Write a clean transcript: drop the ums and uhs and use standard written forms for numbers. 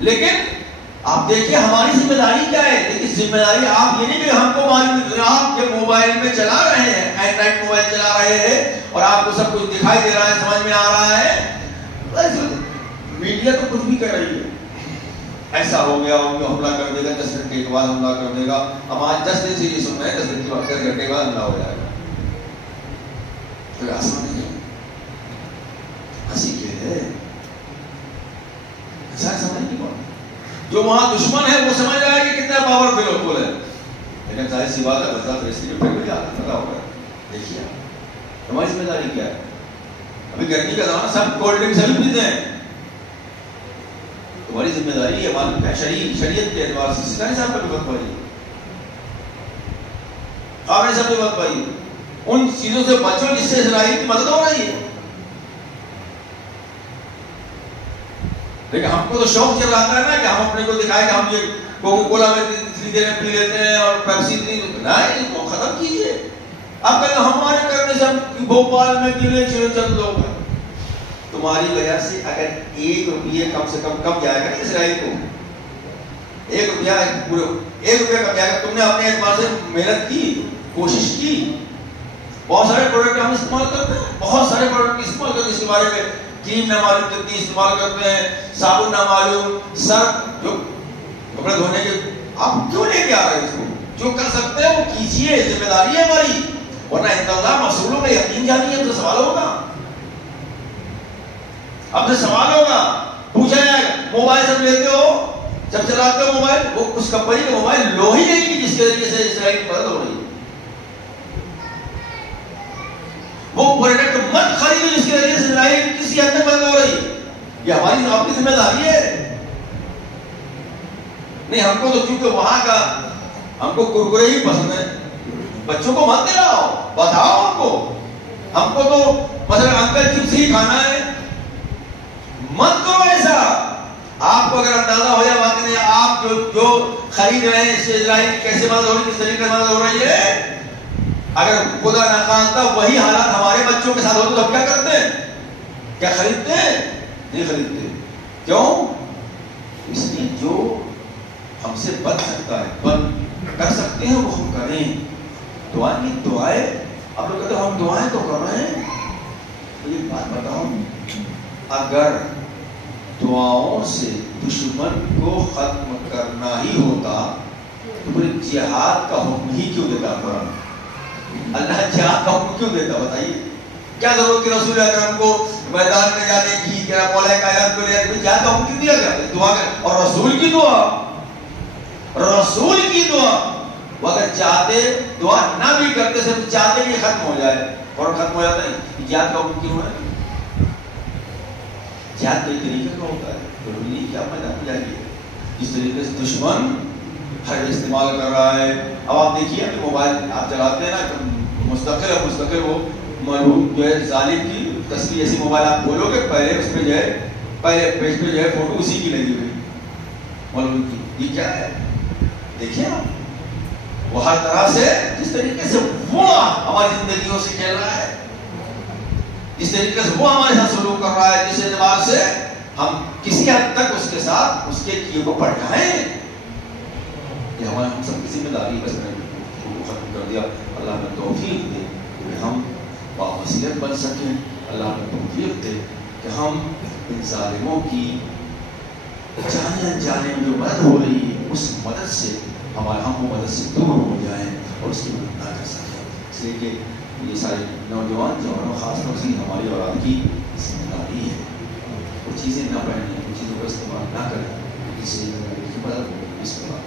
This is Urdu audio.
لیکن آپ دیکھیں ہماری ذمہ داری کیا ہے. لیکن ذمہ داری آپ یہ نہیں کہ ہم کو آپ کے موبائل میں چلا رہے ہیں, اینڈرائڈ موبائل چلا رہے ہیں اور آپ کو سب کچھ دکھائی دے رہا ہے, سمجھ میں آ رہا ہے. میڈیا تو کچھ بھی کر رہی ہے, ایسا ہو گیا حملہ کر دے گا, 10 گھنٹے کے بعد حملہ کر دے گا. ہم آج 10 دن سے یہ سن رہے ہیں 10 دن کے بعد 10 گھنٹے کے بعد حملہ ہو جائے گا. کوئی آسان نہیں ہے, ہنسی کھیل ہے, انسان سمجھ نہیں پاتا. جو وہاں دشمن ہے وہ سمجھ رہا ہے کہ کتنا پاورفل ہے, لیکن ظاہر سی بات ہے غزہ فلسطین پہ بھی آتا لگا ہوا ہے. دیکھیے ہماری ذمہ داری کیا ہے. ابھی گرمی کا زمانہ, سب کولڈ ڈرنک سبھی پیتے ہیں. تمہاری ذمہ داری ہے معلوم ہے شریعت کے اعتبار سے. سکھانے صاحب کا بھی وقت بھائی, خامنے صاحب بھی وقت بھائی, ان چیزوں سے بچو جس سے اسرائیل کی مدد ہو رہی ہے. لیکن ہم کو تو شوق چل رہا ہے نا کہ ہم اپنے کو دکھائیں کہ ہم یہ کوکا کولا میں اتنی دیر میں پی لیتے ہیں اور پیپسی اتنی نہیں, اس کو ختم کیجیے. آپ کہتے ہیں ہمارے کرنے سے ہم بھوپال میں گنے چند لوگ ہیں. تمہاری وجہ سے اگر 1 روپیہ کم سے کم جائے گا نا اسرائیل کو, 1 روپیہ کم جائے گا. تم نے اپنے اعتبار سے محنت کی, کوشش کی. بہت سارے پروڈکٹ ہم استعمال کرتے ہیں, بہت سارے پروڈکٹ استعمال کرتے ہیں. اس کے بارے میں کریم نہ معلوم کتنی استعمال کرتے ہیں, صابن نہ معلوم, سرف جو کپڑے دھونے کے. آپ کیوں لے کے آ رہے ہیں اس کو؟ جو کر سکتے ہیں وہ کیجیے, ذمہ داری ہے ہماری. ورنہ انتظام مسئولوں کا یقین جانی ہے تو سوال ہوگا, اب سے سوال ہوگا, پوچھا جائے گا موبائل سب لیتے ہو, جب چلاتے ہو موبائل, وہ اس کمپنی کا موبائل لو ہی نہیں کہ جس کے ذریعے سے اسرائیل کی مدد ہو رہی ہے. وہ پروڈکٹ مت خریدو جس کے ذریعے سے اسرائیل کسی حد تک مدد ہو رہی ہے. یہ ہماری آپ کی ذمہ داری ہے. نہیں, ہم کو تو چونکہ وہاں کا ہم کو کرکرے ہی پسند ہے, بچوں کو مت دلاؤ, بتاؤ ہم کو. ہم کو تو مثلا انکل چپس ہی کھانا ہے, مت کرو ایسا. آپ کو اگر اندازہ ہو جائے بات نہیں, آپ جو خرید رہے ہیں اس سے اسرائیل کیسے مدد ہو رہی ہے, کس طریقے سے مدد ہو رہی ہے. اگر خدا نخواستہ وہی حالات ہمارے بچوں کے ساتھ ہوتے تو ہم کیا کرتے ہیں؟ کیا خریدتے ہیں؟ نہیں خریدتے. کیوں؟ اس لیے جو ہم سے بچ سکتا ہے, بچ کر سکتے ہیں وہ ہم کریں. دعائیں آپ لوگ کہتے ہیں ہم دعائیں تو کر رہے ہیں. تو یہ بات بتاؤں, اگر دعاؤں سے دشمن کو ختم کرنا ہی ہوتا تو پھر جہاد کا حکم ہی کیوں دیتا قرآن؟ اللہ جہاد کا حکم کیوں دیتا بتائیے؟ کیا ضرورت کہ رسول اکرم کو میدان میں جانے کی, کیا مولا کائنات کو لے جانے کی جہاد کا حکم کیوں دیا گیا؟ دعا کر. اور رسول کی دعا وہ اگر چاہتے دعا نہ بھی کرتے, صرف چاہتے کہ ختم ہو جائے, اور ختم ہو جاتا ہے. جہاد کا حکم کیوں ہے؟ جہاد کئی طریقے کا ہوتا ہے, ضروری نہیں کہ آپ میدان میں جائیے. جس طریقے سے دشمن ہر استعمال کر رہا ہے. اب آپ دیکھیے کہ موبائل آپ چلاتے ہیں نا, مستقل وہ مرحوم جو ہے ظالم کی تصویر ایسی موبائل آپ بولو گے پہلے اس پہ جو ہے پہلے پیج پہ جو ہے فوٹو اسی کی لگی ہوئی مرحوم کی. یہ کیا ہے دیکھیں آپ, وہ ہر طرح سے جس طریقے سے وہ ہماری زندگیوں سے کھیل رہا ہے, جس طریقے سے وہ ہمارے ساتھ سلوک کر رہا ہے, جس اعتبار سے ہم کسی حد تک اس کے ساتھ اس کے کیے کو پڑ جائیں. یہ ہمارے ہم سب کی ذمہ داری. بس میں نے ختم کر دیا. اللہ میں توفیق دے کہ ہم باوسیلت بن سکیں. اللہ میں توفیق دے کہ ہم ان ظالموں کی جانے انجانے میں جو مدد ہو رہی ہے اس مدد سے ہم وہ مدد سے دور ہو جائیں اور اس کی مدد نہ کر سکیں. اس لیے کہ یہ سارے نوجوان جو ہیں خاص طور سے ہماری اولاد کی ذمہ داری ہے وہ چیزیں نہ پہنیں, وہ چیزوں کا استعمال نہ کریں جس سے مدد ہو. اس کے بعد